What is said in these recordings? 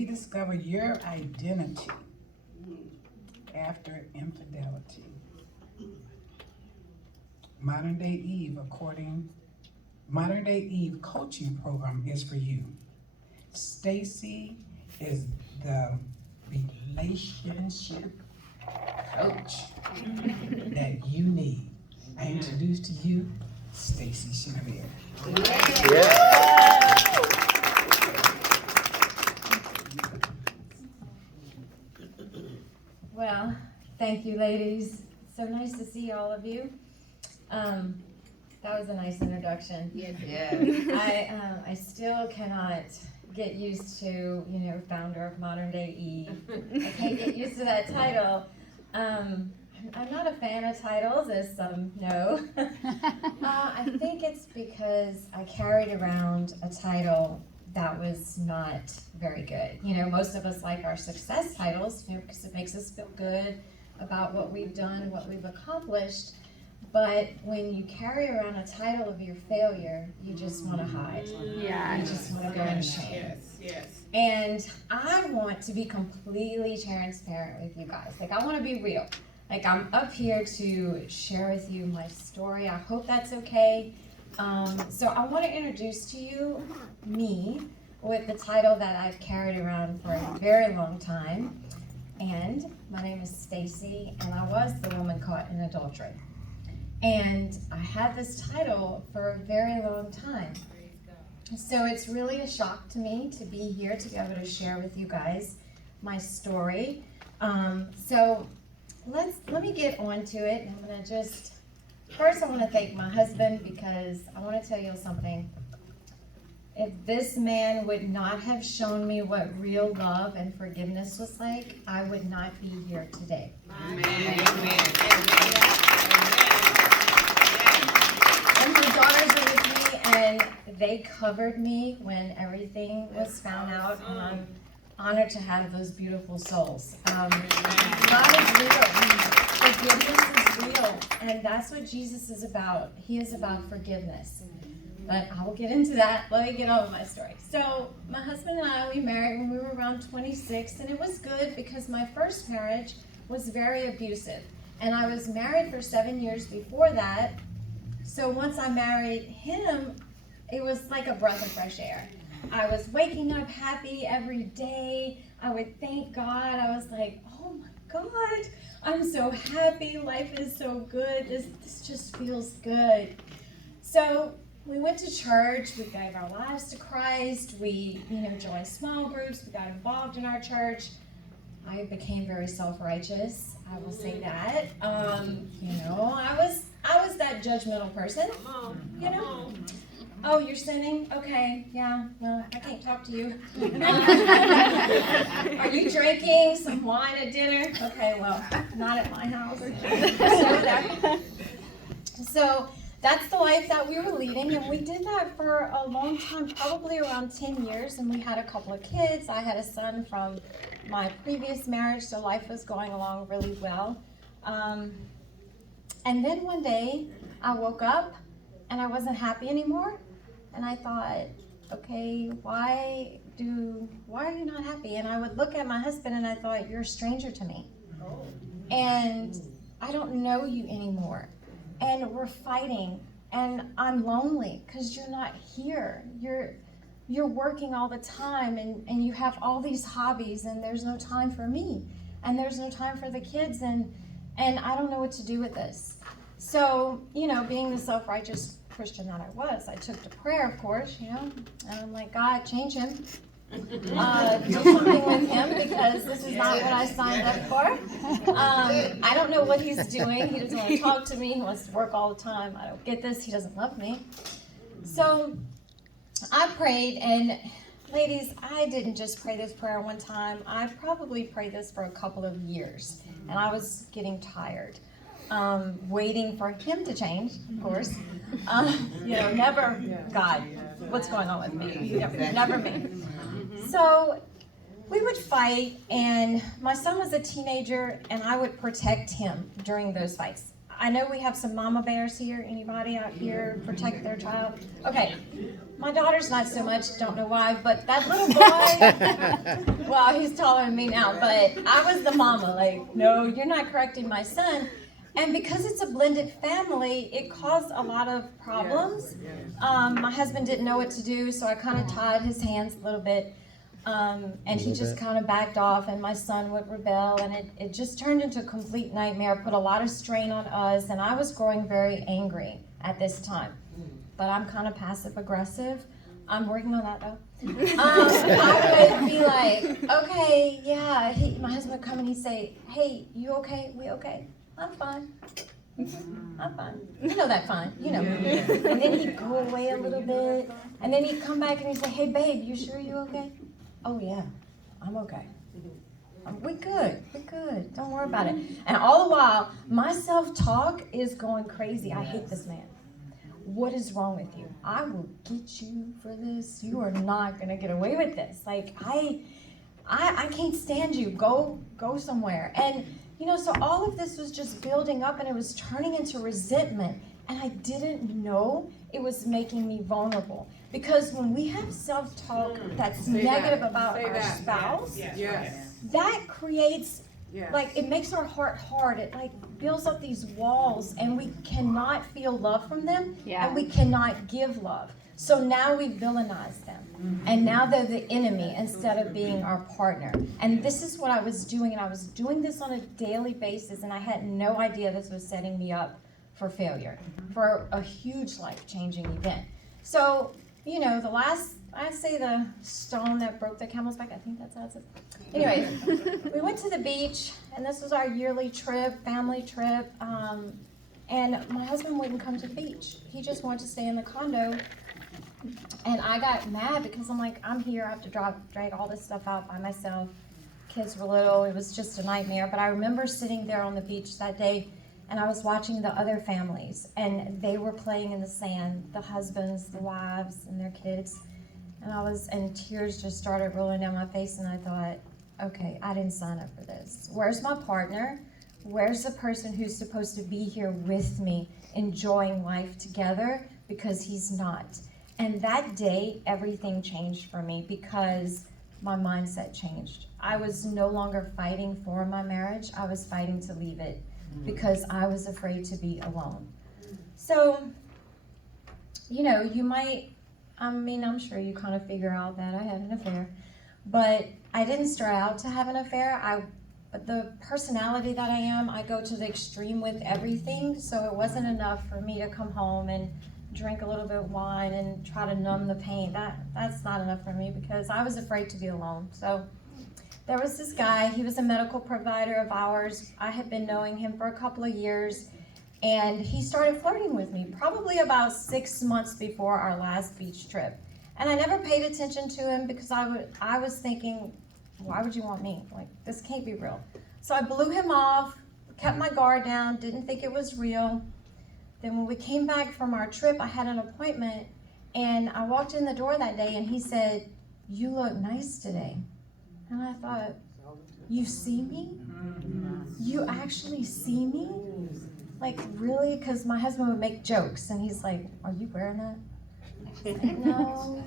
rediscover your identity after infidelity. Modern Day Eve coaching program is for you. Stacey is the relationship coach that you need. I introduce to you Stacey Chenevert. Well, thank you, ladies. So nice to see all of you. That was a nice introduction. Yes. I still cannot get used to, founder of Modern Day Eve. I can't get used to that title. I'm not a fan of titles, as some know. I think it's because I carried around a title that was not very good. Most of us like our success titles, because it makes us feel good about what we've done, what we've accomplished. But when you carry around a title of your failure, you just want to hide. Yeah. You just want to go in shame. Yes. And I want to be completely transparent with you guys. I want to be real. I'm up here to share with you my story. I hope that's okay. So I want to introduce to you me with the title that I've carried around for a very long time. And my name is Stacey, and I was the woman caught in adultery. And I had this title for a very long time. So it's really a shock to me to be here to be able to share with you guys my story. So let me get on to it. I'm going to first I want to thank my husband, because I want to tell you something. If this man would not have shown me what real love and forgiveness was like, I would not be here today. Amen. And my daughters are with me, and they covered me when everything was found out, and I'm honored to have those beautiful souls. God is real. Forgiveness is real, and that's what Jesus is about. He is about forgiveness. But I will get into that. Let me get on with my story. So my husband and I, we married when we were around 26, and it was good because my first marriage was very abusive. And I was married for 7 years before that. So once I married him, it was like a breath of fresh air. I was waking up happy every day. I would thank God. I was like, oh my God, I'm so happy. Life is so good. This just feels good. So we went to church. We gave our lives to Christ. We, joined small groups. We got involved in our church. I became very self-righteous. I will say that. I was that judgmental person. Oh, you're sinning? Okay, yeah, no, I can't talk to you. Are you drinking some wine at dinner? Okay, well, not at my house. So that's the life that we were leading, and we did that for a long time, probably around 10 years, and we had a couple of kids. I had a son from my previous marriage, so life was going along really well. And then one day, I woke up, and I wasn't happy anymore. And I thought, okay, why are you not happy? And I would look at my husband and I thought, you're a stranger to me. And I don't know you anymore. And we're fighting, and I'm lonely because you're not here. You're working all the time, and you have all these hobbies, and there's no time for me. And there's no time for the kids, and I don't know what to do with this. So, being the self-righteous Christian that I was, I took to prayer, of course, and I'm like, God, change him. Do something with him, because this is not what I signed up for. I don't know what he's doing. He doesn't want to talk to me. He wants to work all the time. I don't get this. He doesn't love me. So I prayed, and ladies, I didn't just pray this prayer one time. I probably prayed this for a couple of years, and I was getting tired. Waiting for him to change, of course. Never God, what's going on with me? Never me. So we would fight, and my son was a teenager, and I would protect him during those fights. I know we have some mama bears here. Anybody out here protect their child? Okay, my daughter's not so much, don't know why, but that little boy, well, he's taller than me now, but I was the mama, like, no, you're not correcting my son. And because it's a blended family, it caused a lot of problems. My husband didn't know what to do, so I kind of tied his hands a little bit. And he just kind of backed off, and my son would rebel, and it just turned into a complete nightmare, put a lot of strain on us, and I was growing very angry at this time. But I'm kind of passive aggressive. I'm working on that though. I would be like, okay, yeah, my husband would come and he'd say, hey, you okay? We okay? I'm fine. I'm fine. You know that fine, you know. And then he'd go away a little bit, and then he'd come back and he'd say, hey babe, you sure you okay? Oh yeah, I'm okay. We good, don't worry about it. And all the while, my self-talk is going crazy. I hate this man. What is wrong with you? I will get you for this. You are not gonna get away with this. Like, I can't stand you. Go somewhere. And you know, so all of this was just building up, and it was turning into resentment. And I didn't know it was making me vulnerable. Because when we have self-talk that's negative about our spouse, that creates, like, it makes our heart hard. It like builds up these walls, and we cannot feel love from them, and we cannot give love. So now we villainize them, and now they're the enemy instead of being our partner. And this is what I was doing, and I was doing this on a daily basis, and I had no idea this was setting me up for failure, for a huge life-changing event. So, you know, I'd say the stone that broke the camel's back, I think that's how it says. Anyway, we went to the beach, and this was our yearly trip, family trip, and my husband wouldn't come to the beach. He just wanted to stay in the condo, and I got mad because I'm like, I'm here, I have to drag all this stuff out by myself. Kids were little, it was just a nightmare, but I remember sitting there on the beach that day, and I was watching the other families, and they were playing in the sand, the husbands, the wives, and their kids. And tears just started rolling down my face, and I thought, okay, I didn't sign up for this. Where's my partner? Where's the person who's supposed to be here with me, enjoying life together? Because he's not. And that day, everything changed for me because my mindset changed. I was no longer fighting for my marriage. I was fighting to leave it because I was afraid to be alone. So, you know, you might, I'm sure you kind of figure out that I had an affair, but I didn't start out to have an affair. But the personality that I am, I go to the extreme with everything, so it wasn't enough for me to come home and drink a little bit of wine and try to numb the pain. That's not enough for me because I was afraid to be alone. So there was this guy, he was a medical provider of ours. I had been knowing him for a couple of years, and he started flirting with me probably about 6 months before our last beach trip. And I never paid attention to him because I was thinking, why would you want me? Like, this can't be real. So I blew him off, kept my guard down, didn't think it was real. Then when we came back from our trip, I had an appointment, and I walked in the door that day, and he said, you look nice today. And I thought, you see me? You actually see me? Like, really? Because my husband would make jokes, and he's like, are you wearing that? Like, no.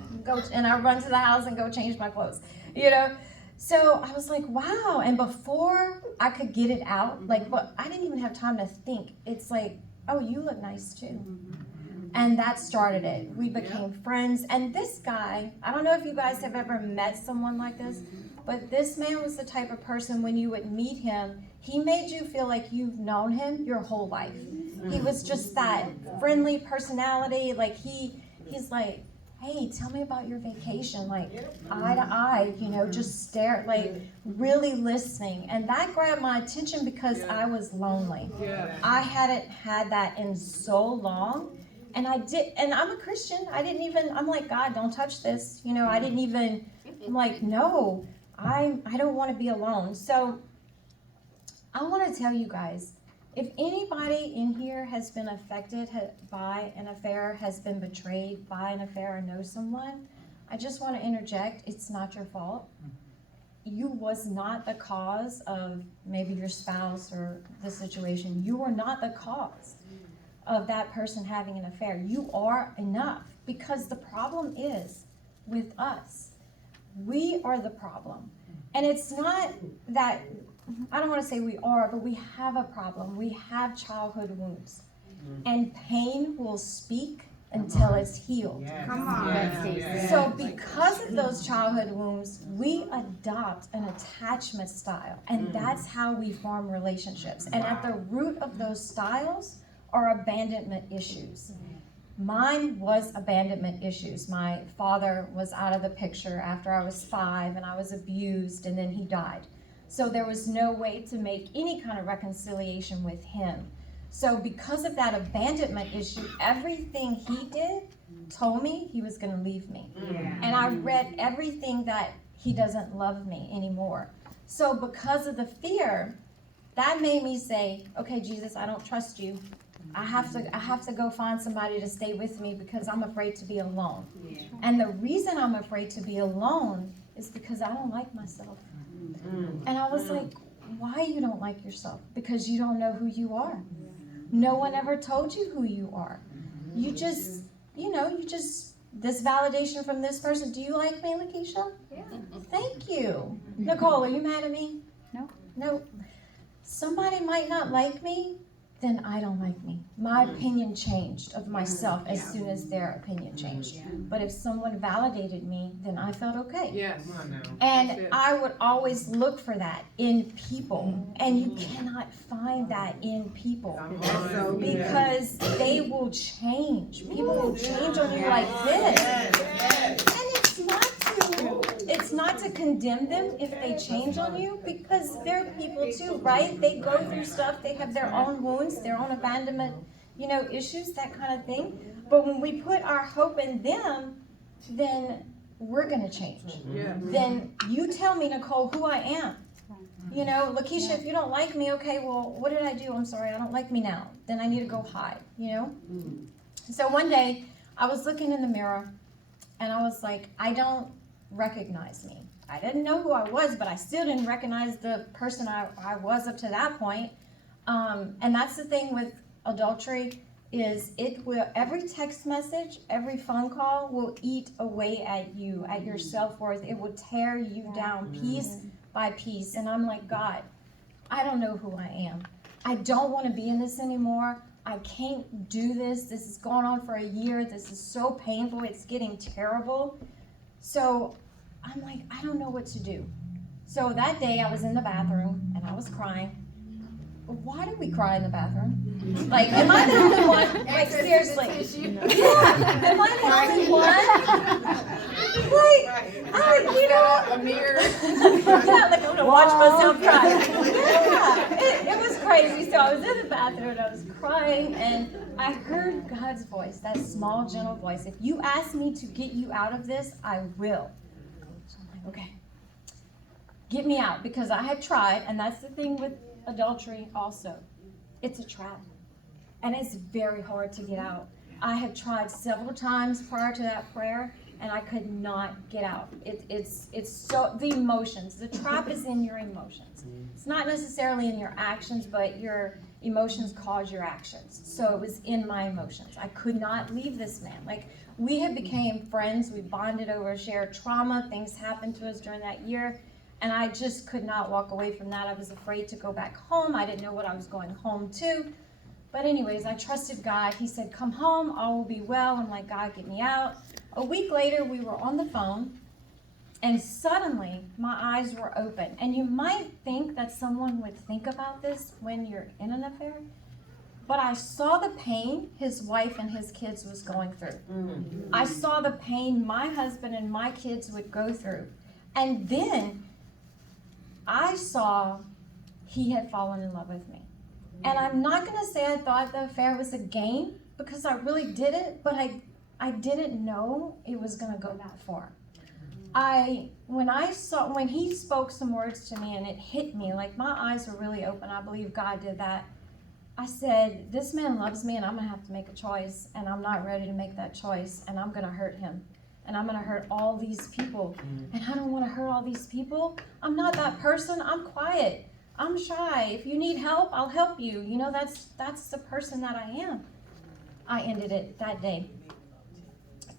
And I run to the house and go change my clothes, you know? So I was like, wow. And before I could get it out, like, but I didn't even have time to think. It's like, oh, you look nice too. And that started it. We became friends. And this guy, I don't know if you guys have ever met someone like this, but this man was the type of person when you would meet him, he made you feel like you've known him your whole life. He was just that friendly personality. Like he's like, hey, tell me about your vacation, like eye to eye, you know, just stare, like really listening. And that grabbed my attention because I was lonely. I hadn't had that in so long. And I'm a Christian. I'm like, God, don't touch this. You know, I'm like, no, I don't want to be alone. So I want to tell you guys, if anybody in here has been affected by an affair, has been betrayed by an affair, or knows someone, I just want to interject, it's not your fault. you was not the cause of maybe your spouse or the situation. You were not the cause of that person having an affair. You are enough, because the problem is with us. We are the problem. And it's not that, I don't want to say we are, but we have a problem. We have childhood wounds. And pain will speak until it's healed. Yes. Come on. Yes. So because of those childhood wounds, we adopt an attachment style, and that's how we form relationships. And at the root of those styles are abandonment issues. Mine was abandonment issues. My father was out of the picture after I was 5, and I was abused, and then he died. So there was no way to make any kind of reconciliation with him. So because of that abandonment issue, everything he did told me he was going to leave me. And I read everything that he doesn't love me anymore. So because of the fear, that made me say, okay, Jesus, I don't trust you. I have to go find somebody to stay with me because I'm afraid to be alone. And the reason I'm afraid to be alone is because I don't like myself. And I was like, why you don't like yourself? Because you don't know who you are. No one ever told you who you are. You just, this validation from this person. Do you like me, Lakeisha? Yeah. Thank you. Nicole, are you mad at me? No. No. Somebody might not like me, then I don't like me. My opinion changed of myself as soon as their opinion changed. But if someone validated me, then I felt okay. Yes. Come on now. And I would always look for that in people. And you cannot find that in people. Because they will change. People will change on you like this. And it's not to condemn them if they change on you, because they're people too, right? They go through stuff. They have their own wounds, their own abandonment, issues, that kind of thing. But when we put our hope in them, then we're going to change. Then you tell me, Nicole, who I am. Lakeisha, if you don't like me, okay, well, what did I do? I'm sorry, I don't like me now. Then I need to go hide, So one day, I was looking in the mirror, and I was like, I don't recognize me. I didn't know who I was, but I still didn't recognize the person I was up to that point. And that's the thing with adultery, is it will, every text message, every phone call will eat away at you, at your self-worth. It will tear you down piece by piece. And I'm like, God, I don't know who I am. I don't want to be in this anymore. I can't do this. This has gone on for a year. This is so painful. It's getting terrible. So I'm like, I don't know what to do. So that day I was in the bathroom and I was crying. Why do we cry in the bathroom? Like, am I the only one? Like, seriously. Yeah, am I the only one? A mirror. Yeah, like I'm gonna watch myself cry. Yeah, it was crazy. So I was in the bathroom and I was crying, and I heard God's voice, that small, gentle voice. If you ask me to get you out of this, I will. So I'm like, okay, get me out, because I have tried, and that's the thing with adultery also. It's a trap, and it's very hard to get out. I have tried several times prior to that prayer, and I could not get out. It's so, the emotions, the trap is in your emotions. It's not necessarily in your actions, but your emotions cause your actions. So it was in my emotions. I could not leave this man. Like, we had became friends. We bonded over shared trauma. Things happened to us during that year, and I just could not walk away from that. I was afraid to go back home. I didn't know what I was going home to. But anyways, I trusted God. He said, come home, all will be well. I'm like, God, get me out. A week later, we were on the phone, and suddenly my eyes were open. And you might think that someone would think about this when you're in an affair, but I saw the pain his wife and his kids was going through. I saw the pain my husband and my kids would go through. And then I saw he had fallen in love with me. And I'm not going to say I thought the affair was a game, because I really didn't, but I didn't know it was going to go that far. When he spoke some words to me and it hit me, like my eyes were really open. I believe God did that. I said, this man loves me and I'm going to have to make a choice, and I'm not ready to make that choice, and I'm going to hurt him. and I'm going to hurt all these people. And I don't want to hurt all these people. I'm not that person. I'm quiet. I'm shy. If you need help, I'll help you. You know, that's the person that I am. I ended it that day.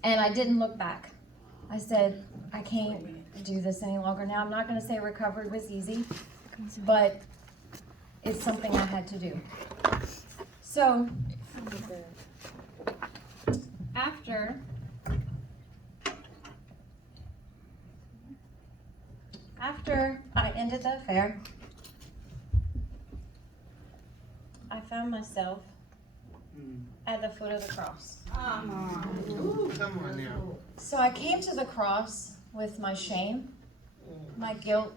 And I didn't look back. I said, I can't do this any longer. Now, I'm not going to say recovery was easy, but it's something I had to do. So, after I ended the affair, I found myself at the foot of the cross. Ooh, come on now. So I came to the cross with my shame, my guilt,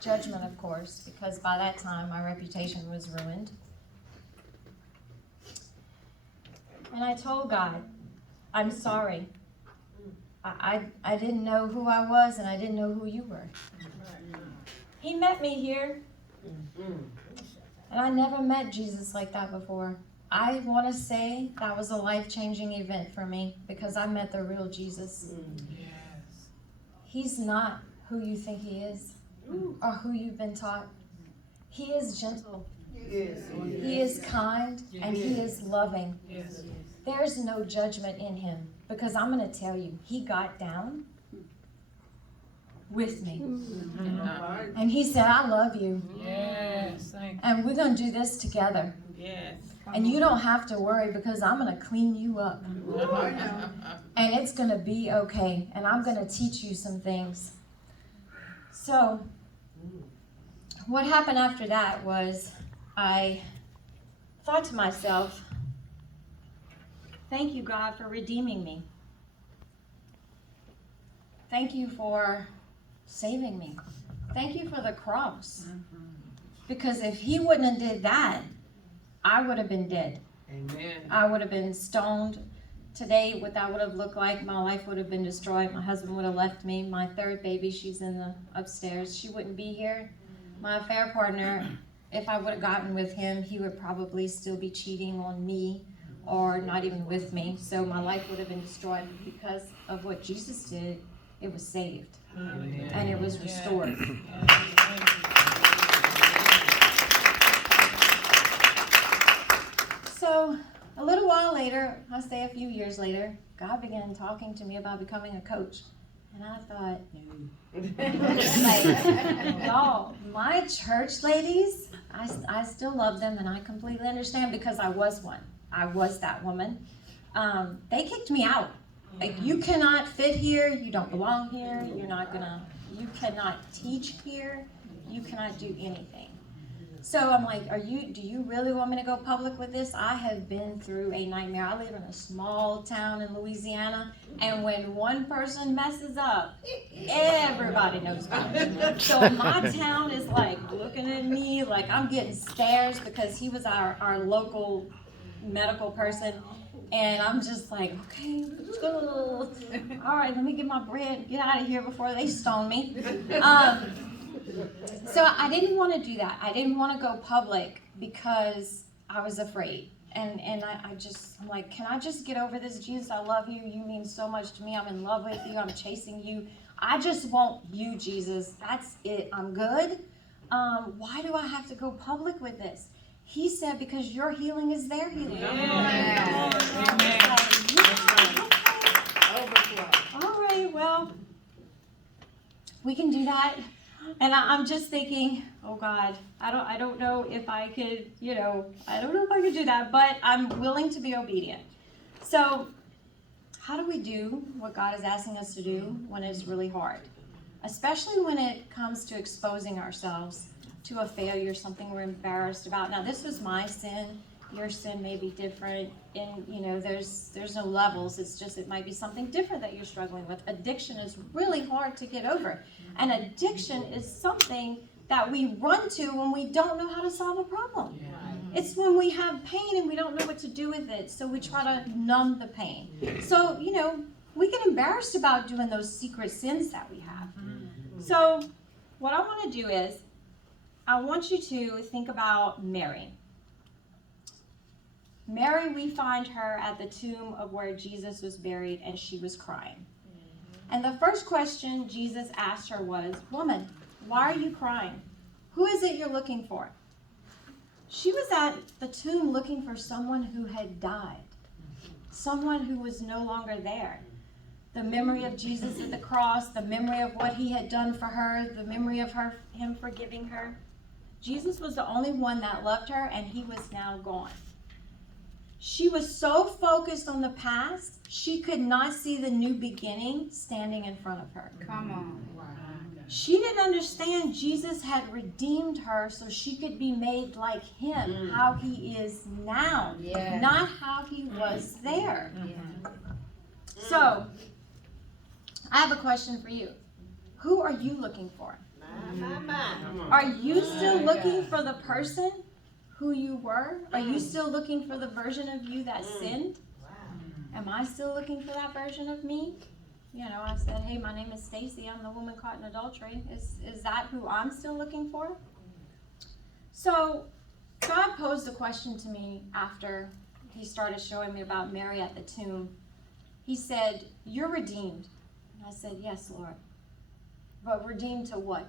judgment, of course, because by that time my reputation was ruined. And I told God, I'm sorry. I didn't know who I was, and I didn't know who you were. He met me here, and I never met Jesus like that before. I want to say that was a life-changing event for me because I met the real Jesus. He's not who you think he is or who you've been taught. He is gentle. He is kind, and he is loving. There's no judgment in him because I'm going to tell you, he got down with me. And he said, I love you. And we're going to do this together. And you don't have to worry because I'm going to clean you up. And it's going to be okay. And I'm going to teach you some things. So, what happened after that was I thought to myself, thank you, God, for redeeming me. Thank you for saving me. Thank you for the cross. Because if he wouldn't have did that, I would have been dead. Amen. I would have been stoned. Today, what that would have looked like, my life would have been destroyed. My husband would have left me. My third baby, she's in the upstairs. She wouldn't be here. My affair partner, if I would have gotten with him, he would probably still be cheating on me or not even with me. So my life would have been destroyed. Because of what Jesus did, it was saved. Amen. And it was restored. So a little while later, I say a few years later, God began talking to me about becoming a coach. And I thought, like, y'all, my church ladies, I still love them and I completely understand because I was one. I was that woman. They kicked me out. Like, you cannot fit here, you don't belong here, you cannot teach here, you cannot do anything. So I'm like, do you really want me to go public with this? I have been through a nightmare. I live in a small town in Louisiana, and when one person messes up, everybody knows about it. So my town is like looking at me like I'm getting stares because he was our local medical person. And I'm just like, okay, all right, let me get my bread, get out of here before they stone me. So I didn't want to do that. I didn't want to go public because I was afraid. And I'm like, can I just get over this? Jesus, I love you. You mean so much to me. I'm in love with you. I'm chasing you. I just want you, Jesus. That's it. I'm good. Why do I have to go public with this? He said, because your healing is their healing. Yeah. All right, well, we can do that. And I'm just thinking, oh God, I don't know if I could, I don't know if I could do that, but I'm willing to be obedient. So how do we do what God is asking us to do when it's really hard? Especially when it comes to exposing ourselves to a failure, something we're embarrassed about. Now, this was my sin. Your sin may be different. And, there's no levels. It's just, it might be something different that you're struggling with. Addiction is really hard to get over. And addiction is something that we run to when we don't know how to solve a problem. Yeah. It's when we have pain and we don't know what to do with it. So we try to numb the pain. So, we get embarrassed about doing those secret sins that we have. So what I want to do is, I want you to think about Mary. Mary, we find her at the tomb of where Jesus was buried, and she was crying. And the first question Jesus asked her was, "Woman, why are you crying? Who is it you're looking for?" She was at the tomb looking for someone who had died, someone who was no longer there. The memory of Jesus at the cross, the memory of what he had done for her, the memory of him forgiving her. Jesus was the only one that loved her, and he was now gone. She was so focused on the past, she could not see the new beginning standing in front of her. Come on. Wow. She didn't understand Jesus had redeemed her so she could be made like him, how he is now, not how he was there. So, I have a question for you. Who are you looking for? Are you still looking for the person who you were? Are you still looking for the version of you that sinned? Am I still looking for that version of me? You know, I said, hey, my name is Stacey. I'm the woman caught in adultery. Is that who I'm still looking for? So God posed a question to me after he started showing me about Mary at the tomb. He said, "You're redeemed." And I said, "Yes, Lord. But redeemed to what?"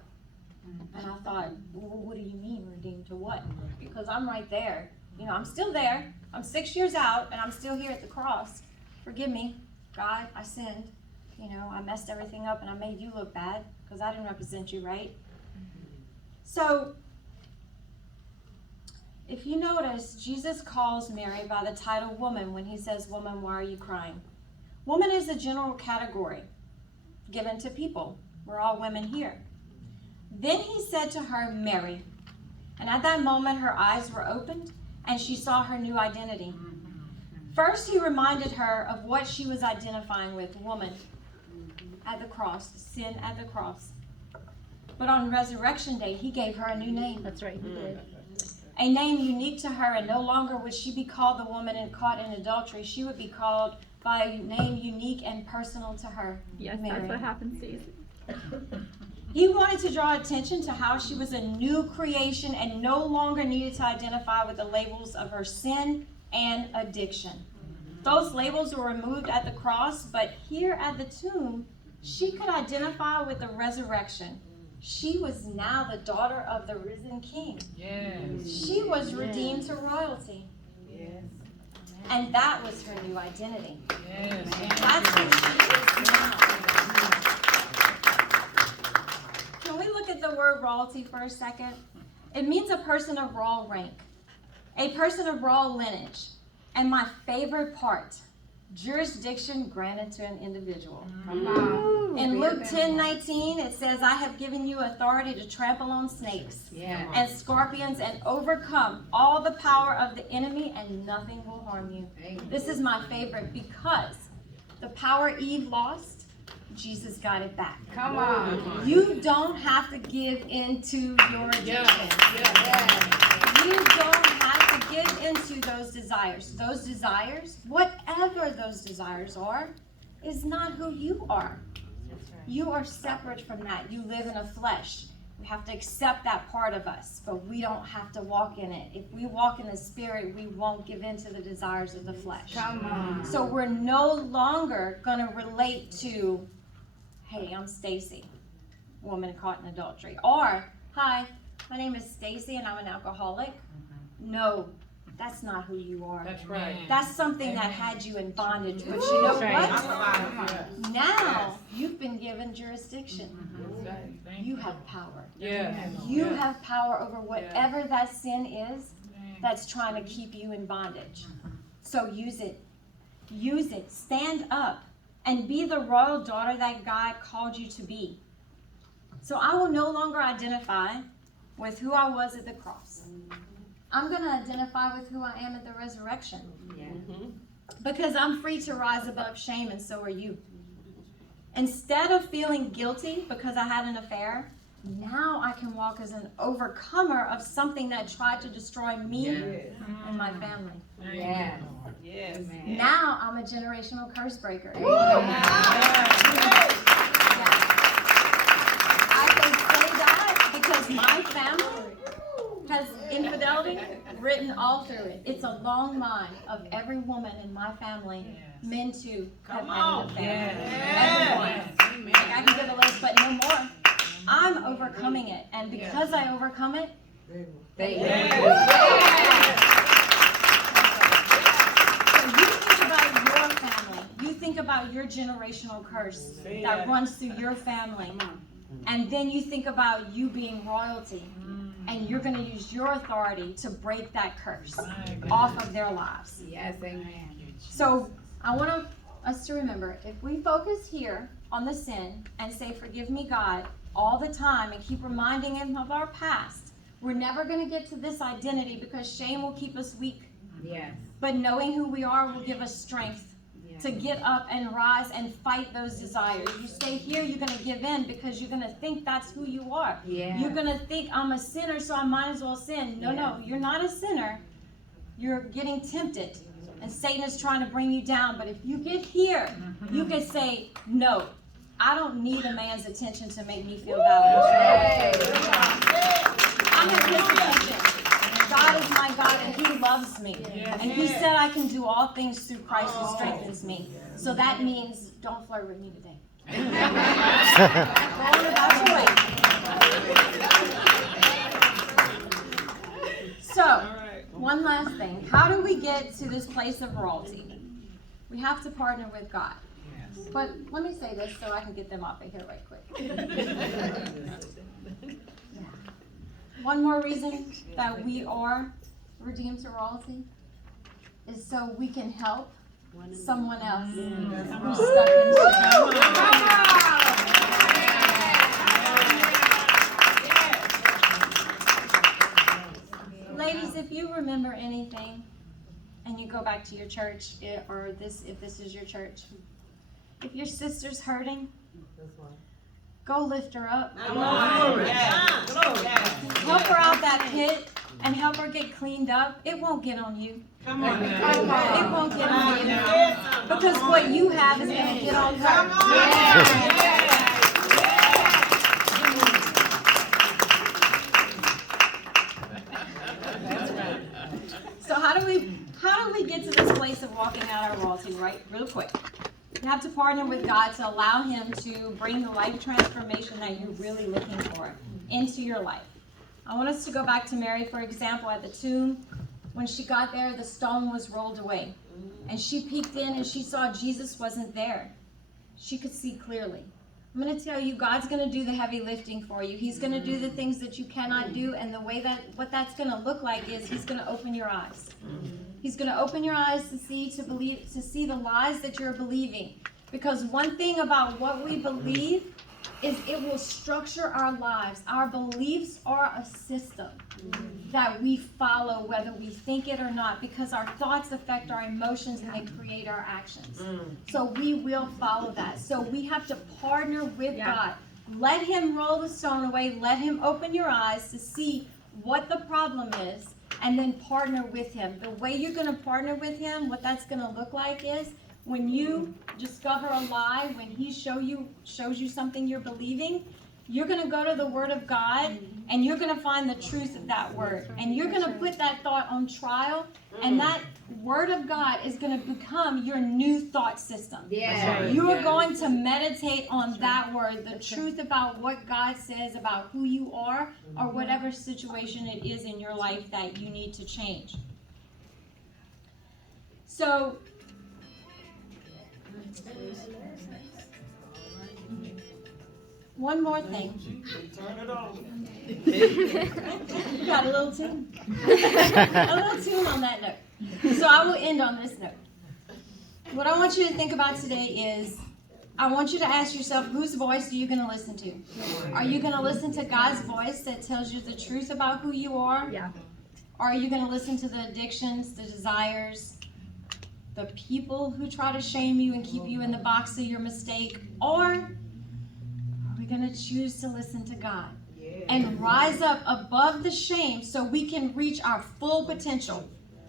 And I thought, well, what do you mean redeemed to what? Because I'm right there. You know, I'm still there. I'm 6 years out, and I'm still here at the cross. Forgive me, God, I sinned. You know, I messed everything up, and I made you look bad because I didn't represent you right. So, if you notice, Jesus calls Mary by the title woman when he says, "Woman, why are you crying?" Woman is a general category given to people. We're all women here. Then he said to her, "Mary." And at that moment, her eyes were opened, and she saw her new identity. First, he reminded her of what she was identifying with, woman at the cross, sin at the cross. But on Resurrection Day, he gave her a new name. That's right, he did. A name unique to her, and no longer would she be called the woman and caught in adultery. She would be called by a name unique and personal to her. Yes, Mary. that's what happened, Stacey. He wanted to draw attention to how she was a new creation and no longer needed to identify with the labels of her sin and addiction. Those labels were removed at the cross, but here at the tomb, she could identify with the resurrection. She was now the daughter of the risen King. Yes. She was redeemed to royalty. Yes. And that was her new identity. Yes. That's who she is now. Can we look at the word royalty for a second? It means a person of royal rank, a person of royal lineage, and my favorite part, jurisdiction granted to an individual. Come on. In Luke 10:19, it says, "I have given you authority to trample on snakes and scorpions and overcome all the power of the enemy, and nothing will harm you." This is my favorite because the power Eve lost, Jesus got it back. Come on. You don't have to give into your addiction. You don't have to give into those desires. Those desires, whatever those desires are, is not who you are. You are separate from that. You live in a flesh. We have to accept that part of us, but we don't have to walk in it. If we walk in the Spirit, we won't give in to the desires of the flesh. Come on. So we're no longer going to relate to, hey, I'm Stacey, woman caught in adultery. Or, hi, my name is Stacey and I'm an alcoholic. No, that's not who you are. That's right. That's something that had you in bondage. But you know what? Now you've been given jurisdiction. You have power. You have power over whatever that sin is that's trying to keep you in bondage. So use it. Use it. Stand up and be the royal daughter that God called you to be. So I will no longer identify with who I was at the cross. I'm going to identify with who I am at the resurrection. Because I'm free to rise above shame, and so are you. Instead of feeling guilty because I had an affair, now I can walk as an overcomer of something that tried to destroy me and my family. Now I'm a generational curse breaker. I can say that because my family has infidelity written all through it. It's a long line of every woman in my family, men too, have had an affair. Everyone. Like, I can give a list, but no more. I'm overcoming it, and because I overcome it, they will. So you think about your family. You think about your generational curse that runs through your family. And then you think about you being royalty, and you're going to use your authority to break that curse off of their lives. Yes, amen. So I want us to remember, if we focus here on the sin and say, forgive me, God, all the time, and keep reminding him of our past, we're never going to get to this identity, because shame will keep us weak. Yes. But knowing who we are will give us strength to get up and rise and fight those desires. You stay here, you're going to give in, because you're going to think that's who you are. Yeah. You're going to think, I'm a sinner, so I might as well sin. No, you're not a sinner. You're getting tempted, and Satan is trying to bring you down. But if you get here, you can say, no, I don't need a man's attention to make me feel valuable. I'm in his attention. God is my God, and he loves me. And he said I can do all things through Christ who strengthens me. So that means don't flirt with me today. Go on about your way. So, one last thing. How do we get to this place of royalty? We have to partner with God. But let me say this so I can get them off of here right quick. One more reason that we are redeemed to royalty is so we can help someone else who's stuck in shame. Ladies, if you remember anything and you go back to your church, or if this is your church, if your sister's hurting, go lift her up. Help her out that pit and help her get cleaned up. It won't get on you. It won't get on you. Because what you have is going to get on her. So how do we get to this place of walking out our royalty, right? Real quick. You have to partner with God to allow him to bring the life transformation that you're really looking for into your life. I want us to go back to Mary, for example, at the tomb. When she got there, the stone was rolled away. And she peeked in and she saw Jesus wasn't there. She could see clearly. I'm going to tell you, God's going to do the heavy lifting for you. He's going to do the things that you cannot do. And the way what that's going to look like is he's going to open your eyes. He's going to open your eyes to see the lies that you're believing. Because one thing about what we believe is it will structure our lives. Our beliefs are a system that we follow whether we think it or not, because our thoughts affect our emotions and they create our actions. So we will follow that. So we have to partner with God. Let him roll the stone away. Let him open your eyes to see what the problem is, and then partner with him. The way you're going to partner with him, what that's going to look like is when you discover a lie, when he shows you something you're believing, you're going to go to the Word of God and you're going to find the truth of that word. And you're going to put that thought on trial, and that Word of God is going to become your new thought system. You are going to meditate on that word, the truth about what God says about who you are, or whatever situation it is in your life that you need to change. So, one more thing. Turn it on. We got a little tune. A little tune on that note. So I will end on this note. What I want you to think about today is, I want you to ask yourself, whose voice are you going to listen to? Are you going to listen to God's voice that tells you the truth about who you are? Or are you going to listen to the addictions, the desires, the people who try to shame you and keep you in the box of your mistake? Or are we going to choose to listen to God and rise up above the shame so we can reach our full potential?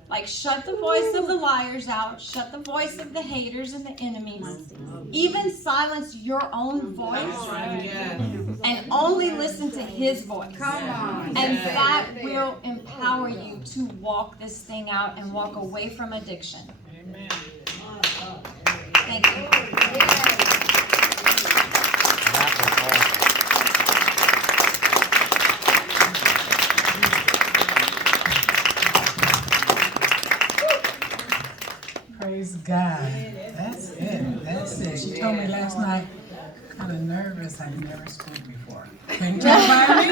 Like, shut the voice of the liars out, shut the voice of the haters and the enemies, even silence your own voice and only listen to His voice. Come on. And that will empower you to walk this thing out and walk away from addiction. Amen. Thank you. Praise God. That's it. That's it. She told me last night, kind of nervous. I've never spoke before. Couldn't tell by me.